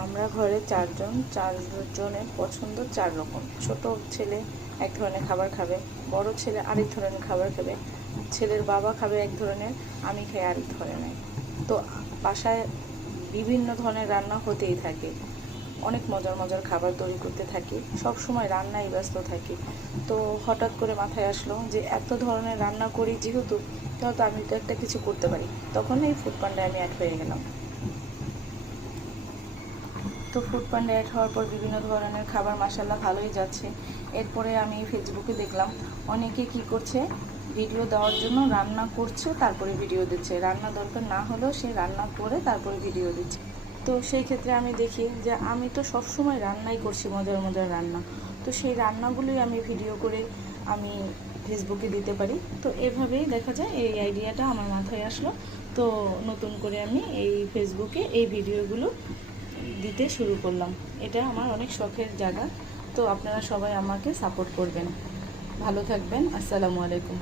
আমরা ঘরে চারজনের পছন্দ চার রকম। ছোট ছেলে এক ধরনের খাবার খাবে, বড় ছেলে আরেক ধরনের খাবার খাবে, ছেলের বাবা খাবে এক ধরনের, আমি খাই আরেক ধরনের। তো বাসায় বিভিন্ন ধরনের রান্না হতেই থাকে, অনেক মজার মজার খাবার তৈরি করতে থাকি, সব সময় রান্নায় ব্যস্ত থাকি। তো হঠাৎ করে মাথায় আসলো যে এত ধরনের রান্না করি যেহেতু, তাহলে আমি তো একটা কিছু করতে পারি। তখন এই ফুড পান্ডায় আমি অ্যাড হয়ে গেলাম। তো ফুড পান্ডা অ্যাড হওয়ার পর বিভিন্ন ধরনের খাবার মাশাআল্লাহ ভালোই যাচ্ছে। এরপরে আমি ফেসবুকে দেখলাম অনেকে কি করছে, ভিডিও দেওয়ার জন্য রান্না করছে তারপরে ভিডিও দিচ্ছে, রান্না দরকার না হলেও সে রান্না করে তারপরে ভিডিও দিচ্ছে। তো সেই ক্ষেত্রে আমি দেখি যে আমি তো সবসময় রান্নাই করছি, মজার মজার রান্না, তো সেই রান্নাগুলোই আমি ভিডিও করে আমি ফেসবুকে দিতে পারি। তো এভাবেই দেখা যায় এই আইডিয়াটা আমার মাথায় আসলো। তো নতুন করে আমি এই ফেসবুকে এই ভিডিওগুলো দিতে শুরু করলাম। এটা আমার অনেক শখের জায়গা। তো আপনারা সবাই আমাকে সাপোর্ট করবেন। ভালো থাকবেন। আসসালামু আলাইকুম।